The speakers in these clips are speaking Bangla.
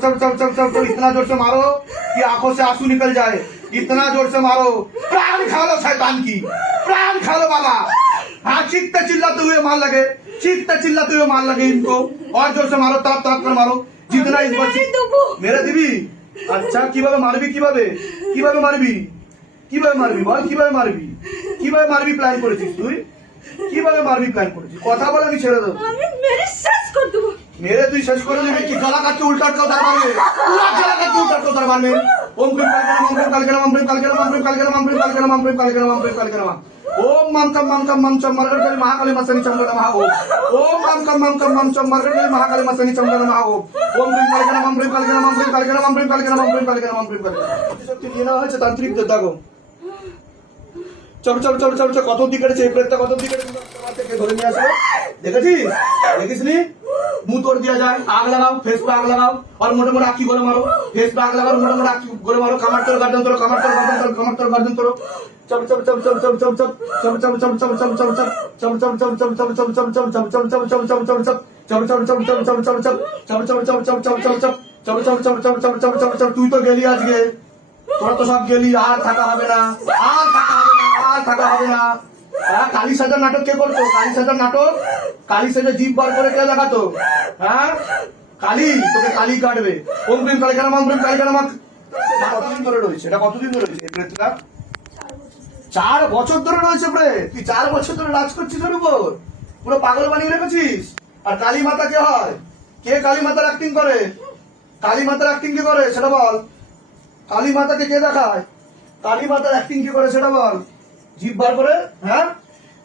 चल चल चल चल चल इतना जोर से मारो कि आंखों से आंसू निकल जाए इतना जोर से मारो प्राण खा लो शैतान की प्राण खा लो बाबा हाँ चीखते चिल्लाते हुए मार लगे चीखते चिल्लाते हुए मार लगे इनको और जोर से मारो तड़प तड़प कर मारो जितना इस মেরে बच्चे দেবো মেরে দিবি আচ্ছা কিভাবে মারবি কিভাবে কিভাবে মারবি কিভাবে মারবি বল কিভাবে মারবি কিভাবে মারবি প্ল্যান করেছিস তুই কিভাবে মারবি প্ল্যান করেছিস কথা বলে আমি ছেড়ে দেবো আমি মেরে শেষ করে দেবো মেরে তুই শেষ করে দিবি কি জ্বালা কাটকে উল্টাট কেউ দরবার মে পুরা জ্বালা কাটকে উল্টাট কেউ দরবার মে ওম প্রেম কাল গেলাম ওম প্রেম কাল ওম প্রেম কাল ওম প্রেম কাল ওম প্রেম কাল ওম প্রেম কাল ওম ओम मम कम मम कम मम चम मरगड़ गली महाकाली मसनी चम नमः ओम ओम मम कम मम कम मम चम मरगड़ गली महाकाली मसनी चम नमः ओम ओम रीम काल गणम ओम रीम काल गणम ओम रीम काल गणम ओम रीम काल गणम ओम रीम काल गणम ओम रीम काल गणम শক্তি হয়েছে তান্ত্রিক দেবতা গো চল চল চল চল কত দিকে এই প্রেতটা কত দিকে থেকে ধরে নিয়ে আসবে দেখেছিস দেখিসনি মুহ তোর দিয়া যায় আগ লাগাও ফেসবুক আগ লাগাও আর মোটে মোটা আঁকি গড়ে মারো ফেসবুক আগ লাগাও মোটে মোটা আঁকি গড়ে মারো কামার তোর গার্জন তোর কামার তোর গার্জন তোর কামার তোর গার্জন তোর তুই তো গেলি আজকে তোরা তো সব গেলি আর থাকা হবে না আর থাকা হবে না আর থাকা হবে না কালী সাজার নাটক কে করতো কালী সাজার নাটক কালী সাজা জিভ বার করে কে দেখাতো। হ্যাঁ? কালী? তোকে কালী কাটবে। ওম প্রেম কালী কেন ওম প্রেম কালী কেন কতদিন ধরে রয়েছে? এটা কতদিন ধরে রয়েছে? এই চার বছর ধরে রয়েছে প্রে তুই চার বছর ধরে রাজ করছিস ওর উপর। পুরো পাগল বানিয়ে রেখেছিস। আর কালী মাতা কে হয়? কে কালী মাতার অ্যাক্টিং করে? কালী মাতার অ্যাক্টিং কি করে? সেটা বল। কালী মাতাকে কে দেখায়? কালী মাতার অ্যাক্টিং কি করে? সেটা বল। জিভ বার করে? হ্যাঁ?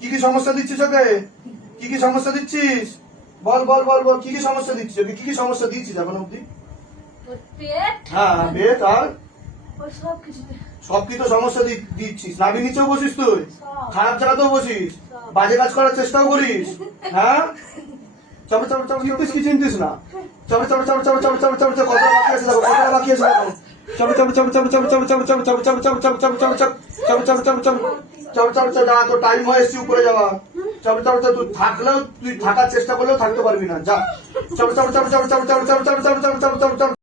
কি কি সমস্যা দিচ্ছিস ওকে কি কি সমস্যা দিচ্ছিস বল বল বল বল কি কি সমস্যা দিচ্ছিস ওকে কি কি সমস্যা দিচ্ছিস এখন অব্দি হ্যাঁ পেট আর সবকিছু সমস্যা দিচ্ছিস নাবি নিচেও বসিস তুই খারাপ জায়গাতেও বসিস বাজে কাজ করার চেষ্টাও করিস হ্যাঁ চাপে চাপে চাপে চিন্তিস কি চিন্তিস না চাপে চাপে চাপে চাপে চাপে চাপে চাপে কথা বাকি আছে কথা বাকি আছে চলো চলো চলো চলো চলো চলো চলো চলো চলো চলো চলো চলো চলো চলো চলো চলো চলো চলো চলো চবে যা তো টাইম হয়ে এসছি উপরে যাওয়া চলো চলো চলো তুই থাকলেও তুই থাকার চেষ্টা করলেও থাকতে পারবি না যা চলো চলো চলো চলো চলো চলো চলো চলো চলো চলো চলো চলো